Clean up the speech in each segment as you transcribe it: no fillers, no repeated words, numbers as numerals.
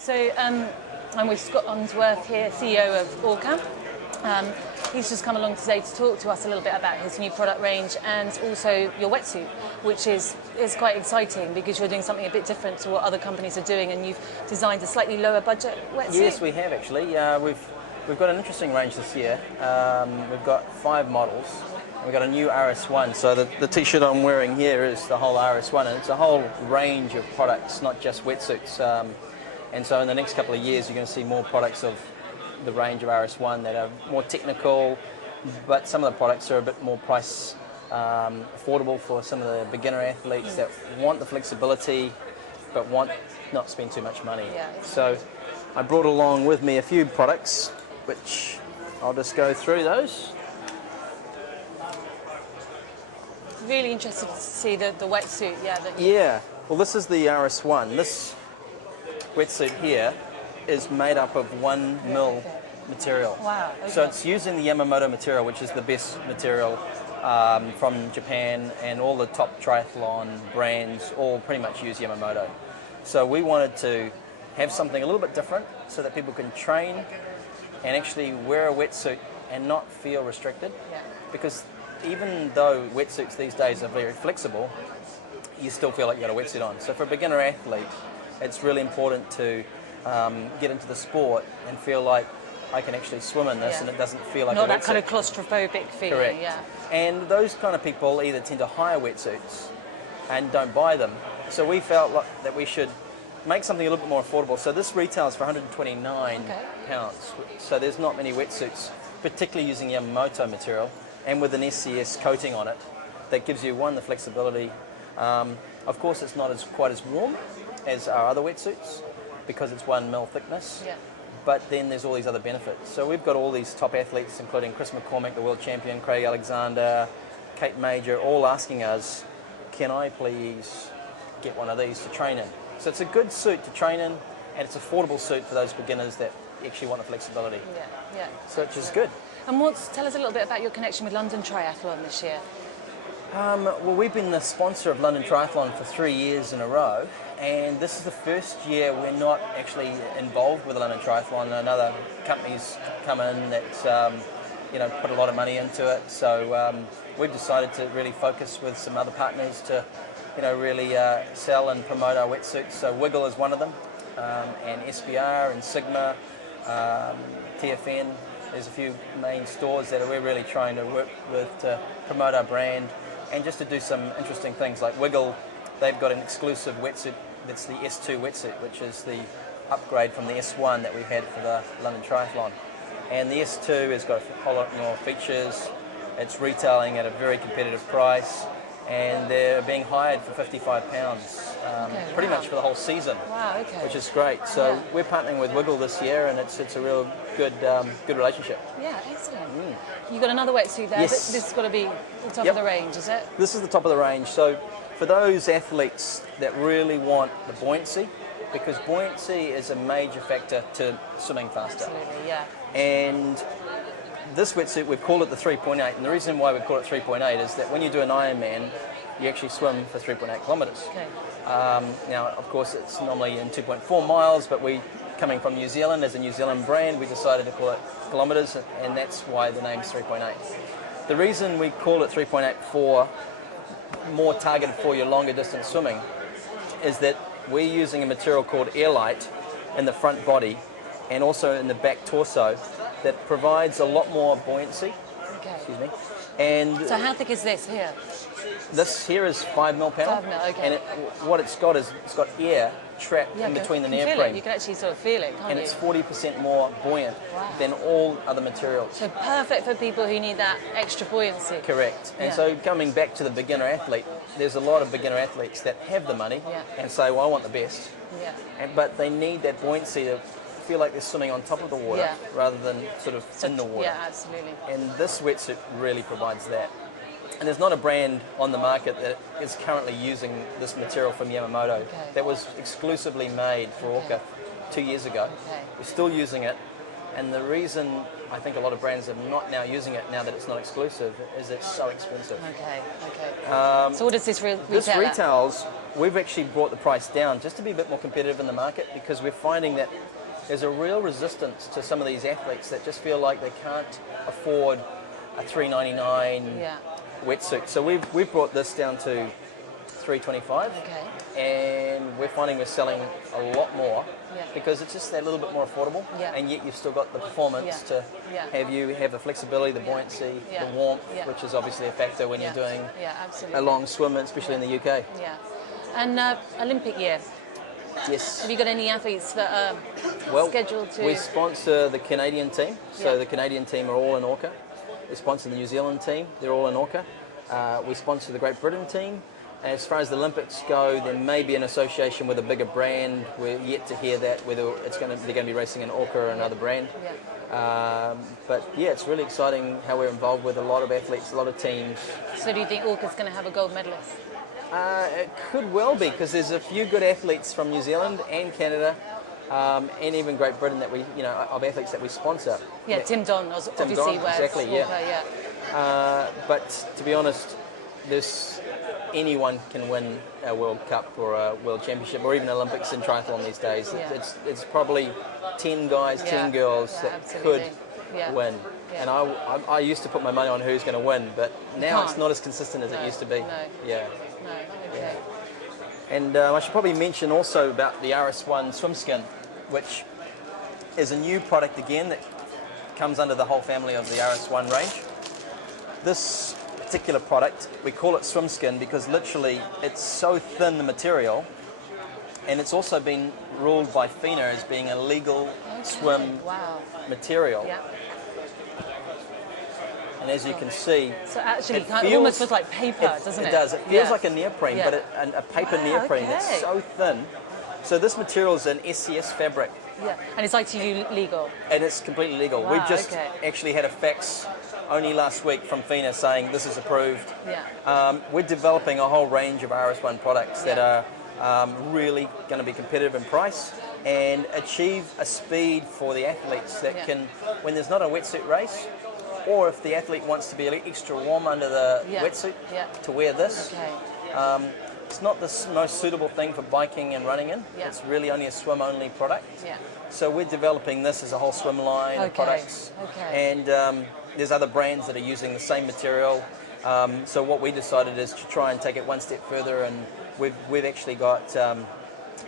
So I'm with Scott Unsworth here, CEO of Orca. He's just come along today to talk to us a little bit about his new product range and also your wetsuit, which is quite exciting because you're doing something a bit different to what other companies are doing, and you've designed a slightly lower budget wetsuit. Yes, we have actually. We've got an interesting range this year. We've got 5 models. We've got a new RS1, so the t-shirt I'm wearing here is the whole RS1, and it's a whole range of products, not just wetsuits. And so in the next couple of years you're going to see more products of the range of RS1 that are more technical, but some of the products are a bit more price affordable for some of the beginner athletes that want the flexibility but want not to spend too much money. Yeah, so I brought along with me a few products, which I'll just go through those. Really interested to see the wetsuit, Well, this is the RS1. This wetsuit here is made up of 1 mil material. Wow. Okay. So it's using the Yamamoto material, which is the best material from Japan, and all the top triathlon brands all pretty much use Yamamoto. So we wanted to have something a little bit different so that people can train and actually wear a wetsuit and not feel restricted. Yeah. Because even though wetsuits these days are very flexible, you still feel like you've got a wetsuit on. So for a beginner athlete, it's really important to get into the sport and feel like I can actually swim in this, and it doesn't feel like not a that wetsuit. kind of claustrophobic feeling. Correct. Yeah. And those kind of people either tend to hire wetsuits and don't buy them. So we felt like that we should make something a little bit more affordable. So this retails for £129. So there's not many wetsuits, particularly using Yamamoto material and with an SCS coating on it that gives you, one, the flexibility. Of course, it's not quite as warm as our other wetsuits because it's 1 mil thickness. Yeah. But then there's all these other benefits. So we've got all these top athletes, including Chris McCormick, the world champion, Craig Alexander, Kate Major, all asking us, can I please get one of these to train in? So it's a good suit to train in, and it's an affordable suit for those beginners that actually want the flexibility. Yeah. So which is good. And tell us a little bit about your connection with London Triathlon this year. Well, we've been the sponsor of London Triathlon for 3 years in a row, and this is the first year we're not actually involved with the London Triathlon, and other companies come in that put a lot of money into it. So we've decided to really focus with some other partners to really sell and promote our wetsuits. So Wiggle is one of them, and SBR and Sigma, TFN. There's a few main stores that we're really trying to work with to promote our brand and just to do some interesting things. Like Wiggle, they've got an exclusive wetsuit that's the S2 wetsuit, which is the upgrade from the S1 that we had for the London Triathlon. And the S2 has got a whole lot more features. It's retailing at a very competitive price, and they're being hired for £55 pretty much for the whole season. Wow, okay. Which is great. So we're partnering with Wiggle this year, and it's a real good relationship. Yeah, excellent. You've got another wetsuit there. Yes. This has got to be the top of the range, is it? This is the top of the range. So for those athletes that really want the buoyancy, because buoyancy is a major factor to swimming faster. Absolutely, yeah. And this wetsuit, we've called it the 3.8, and the reason why we call it 3.8 is that when you do an Ironman, you actually swim for 3.8 kilometres. Okay. Now, of course, it's normally in 2.4 miles, but we, coming from New Zealand, as a New Zealand brand, we decided to call it kilometres, and that's why the name's 3.8. The reason we call it 3.8 for more targeted for your longer distance swimming is that we're using a material called Airlight in the front body and also in the back torso that provides a lot more buoyancy. Okay. Excuse me. And so how thick is this here? This here is 5 mil panel. 5 mil, okay. And what it's got is it's got air trapped in between the neoprene. You can actually sort of feel it, can't and you? it's 40% more buoyant than all other materials. So perfect for people who need that extra buoyancy. Correct. And so coming back to the beginner athlete, there's a lot of beginner athletes that have the money and say, well, I want the best. Yeah. But they need that buoyancy to feel like they're swimming on top of the water rather than sort of in the water. Yeah, absolutely. And this wetsuit really provides that. And there's not a brand on the market that is currently using this material from Yamamoto that was exclusively made for Orca 2 years ago. We're still using it, and the reason I think a lot of brands are not now using it now that it's not exclusive is it's so expensive. Okay. So what does this retail This retails we've actually brought the price down just to be a bit more competitive in the market, because we're finding that there's a real resistance to some of these athletes that just feel like they can't afford a $399 wetsuit. So we've brought this down to $325, and we're finding we're selling a lot more because it's just that little bit more affordable, and yet you've still got the performance to have the flexibility, the buoyancy, the warmth, which is obviously a factor when you're doing a long swim, especially in the UK. Yeah. And Olympic year. Yes. Have you got any athletes that are scheduled to? We sponsor the Canadian team, so the Canadian team are all in Orca. We sponsor the New Zealand team, they're all in Orca. We sponsor the Great Britain team. As far as the Olympics go, there may be an association with a bigger brand. We're yet to hear that, whether they're going to be racing in Orca or another brand. But yeah, it's really exciting how we're involved with a lot of athletes, a lot of teams. So do you think Orca's going to have a gold medalist? It could well be, because there's a few good athletes from New Zealand and Canada, and even Great Britain that we, of athletes that we sponsor. Yeah, Tim Don, obviously, exactly, Orca, but to be honest, anyone can win a World Cup or a World Championship or even Olympics in triathlon these days. It's probably 10 guys, 10 girls that could win. And I used to put my money on who's going to win, but now it's not as consistent as it used to be. And I should probably mention also about the RS1 swim skin, which is a new product again that comes under the whole family of the RS1 range. This particular product, we call it swim skin because literally it's so thin, the material, and it's also been ruled by FINA as being a legal swim material. And as you can see, so actually it almost feels like paper, doesn't it? It does. It feels like a neoprene, but a paper neoprene that's so thin. So this material is an SCS fabric. And it's ITU legal. And it's completely legal. We've just actually had a fax only last week from FINA saying this is approved. We're developing a whole range of RS1 products that are really going to be competitive in price and achieve a speed for the athletes that can, when there's not a wetsuit race, or if the athlete wants to be extra warm under the wetsuit, to wear this. It's not the most suitable thing for biking and running in. It's really only a swim-only product. So we're developing this as a whole swim line of products. And there's other brands that are using the same material. So what we decided is to try and take it one step further, and we've actually got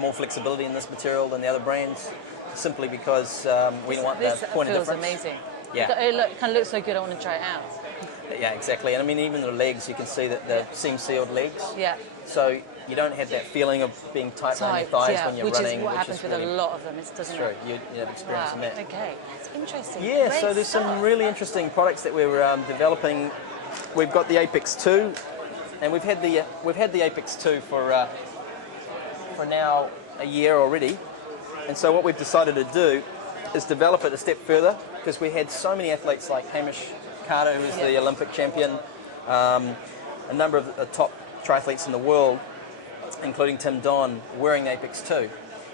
more flexibility in this material than the other brands, simply because we don't want the point of difference. This feels amazing. Yeah. It kind of looks so good, I want to try it out. Yeah, exactly. And I mean, even the legs, you can see that the seam-sealed legs. So you don't have that feeling of being tight around your thighs when you're running. Which is what happens with a lot of them, doesn't it? True. You have experience in that. Okay, it's interesting. Yeah, so there's some really interesting products that we're developing. We've got the Apex 2, and we've had the Apex 2 for now a year already. And so what we've decided to do is develop it a step further, because we had so many athletes like Hamish Carter, who is the Olympic champion, a number of the top triathletes in the world, including Tim Don, wearing the Apex 2.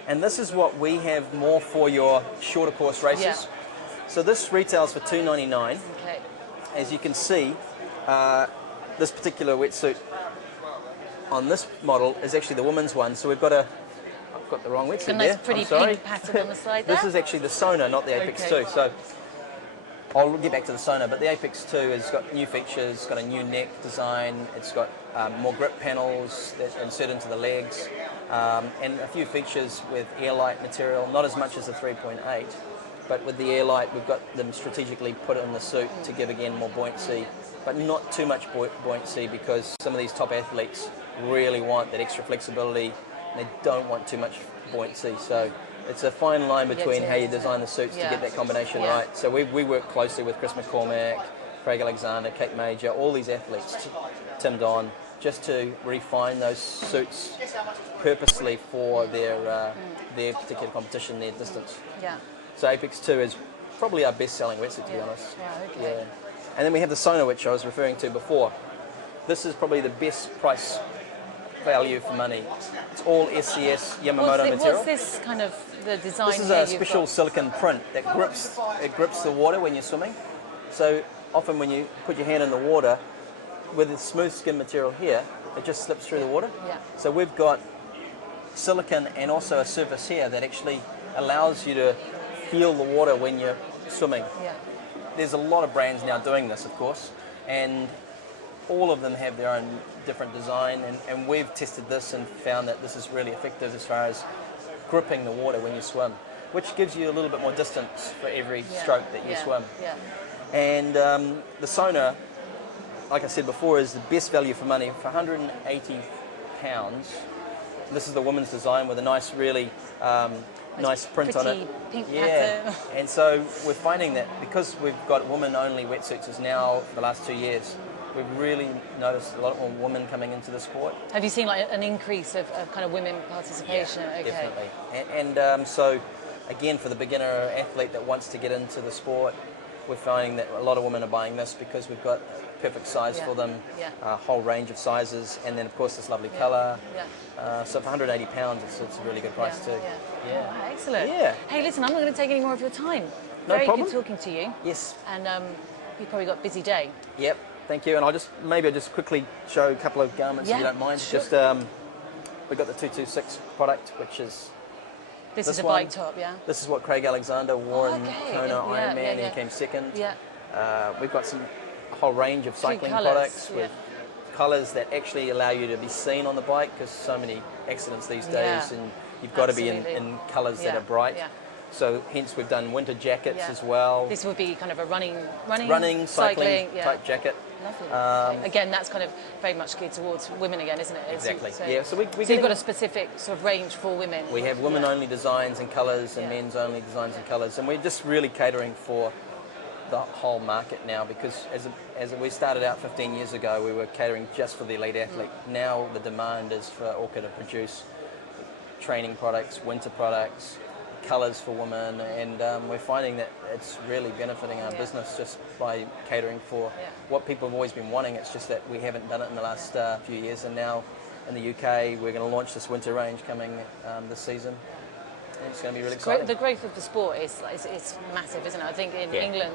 And this is what we have more for your shorter course races. So this retails for $299. As you can see, this particular wetsuit on this model is actually the women's one. So we've got I've got the wrong wetsuit there. A nice pretty pink pattern on the side there. This is actually the Sona, not the Apex 2. So I'll get back to the Sona, but the Apex 2 has got new features, got a new neck design, it's got more grip panels that insert into the legs, and a few features with airlight material, not as much as the 3.8, but with the airlight we've got them strategically put in the suit to give again more buoyancy, but not too much buoyancy, because some of these top athletes really want that extra flexibility, and they don't want too much buoyancy. So it's a fine line between how you design the suits to get that combination right. So we work closely with Chris McCormack, Craig Alexander, Kate Major, all these athletes, Tim Don, just to refine those suits purposely for their particular competition, their distance. So Apex 2 is probably our best-selling wetsuit, to be honest. And then we have the Sona, which I was referring to before. This is probably the best price value for money. It's all SCS Yamamoto material. What's this kind of the design? This is a special silicone print that grips the water when you're swimming. So often when you put your hand in the water, with the smooth skin material here, it just slips through the water. Yeah. So we've got silicone and also a surface here that actually allows you to feel the water when you're swimming. Yeah. There's a lot of brands now doing this, of course, and all of them have their own different design, and we've tested this and found that this is really effective as far as gripping the water when you swim, which gives you a little bit more distance for every stroke that you swim. Yeah. And the Sona, like I said before, is the best value for money. For £180, this is the woman's design with a nice, really nice print on it. Pink pattern. And so we're finding that because we've got women-only wetsuits as now for the last 2 years, we've really noticed a lot more women coming into the sport. Have you seen like an increase of kind of women participation? Yeah, okay. definitely. And so, again, for the beginner athlete that wants to get into the sport, we're finding that a lot of women are buying this because we've got a perfect size for them, a whole range of sizes, and then of course this lovely colour. So for £180, it's a really good price too. Yeah. Oh, excellent. Yeah. Hey, listen, I'm not going to take any more of your time. No Very problem. good talking to you. Yes. And you've probably got a busy day. Yep. Thank you. And I'll just quickly show a couple of garments if you don't mind. Sure. Just we've got the 226 product, which is This is a one. bike top, yeah? This is what Craig Alexander wore in Okay. Kona Ironman, and yeah. he came second. Yeah. We've got a whole range of cycling colours, products with colours that actually allow you to be seen on the bike, because so many accidents these days, and you've got to be in colours that are bright. Yeah. So hence we've done winter jackets as well. This would be kind of a running cycling type jacket. Lovely. Okay. Again, that's kind of very much geared towards women again, isn't it? Exactly. So So you've got a specific sort of range for women. We have women-only designs and colours, and men's-only designs and colours, and we're just really catering for the whole market now, because as we started out 15 years ago, we were catering just for the elite athlete. Now the demand is for Orca to produce training products, winter products, colours for women, and we're finding that it's really benefiting our business just by catering for what people have always been wanting. It's just that we haven't done it in the last few years, and now in the UK we're going to launch this winter range coming this season. And it's going to be really exciting. The growth of the sport is massive, isn't it? I think in England,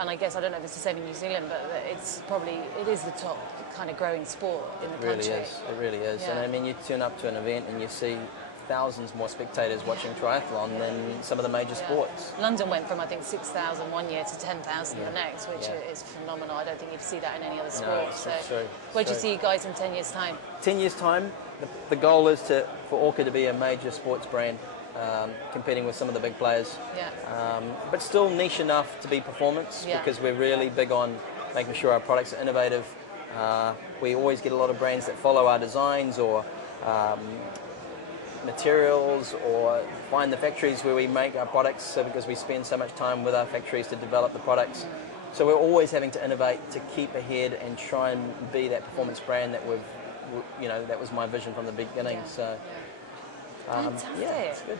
and I guess I don't know if it's the same in New Zealand, but it is the top kind of growing sport in the country. It really is. And I mean, you turn up to an event and you see thousands more spectators watching triathlon than some of the major sports. London went from, I think, 6,000 one year to 10,000 the next, which is phenomenal. I don't think you'd see that in any other sport. No, it's true. Where do you see you guys in 10 years' time? 10 years' time, the goal is for Orca to be a major sports brand, competing with some of the big players. But still niche enough to be performance, because we're really big on making sure our products are innovative. We always get a lot of brands that follow our designs or materials, or find the factories where we make our products, because we spend so much time with our factories to develop the products. So we're always having to innovate to keep ahead and try and be that performance brand that that was my vision from the beginning. So Fantastic. it's good.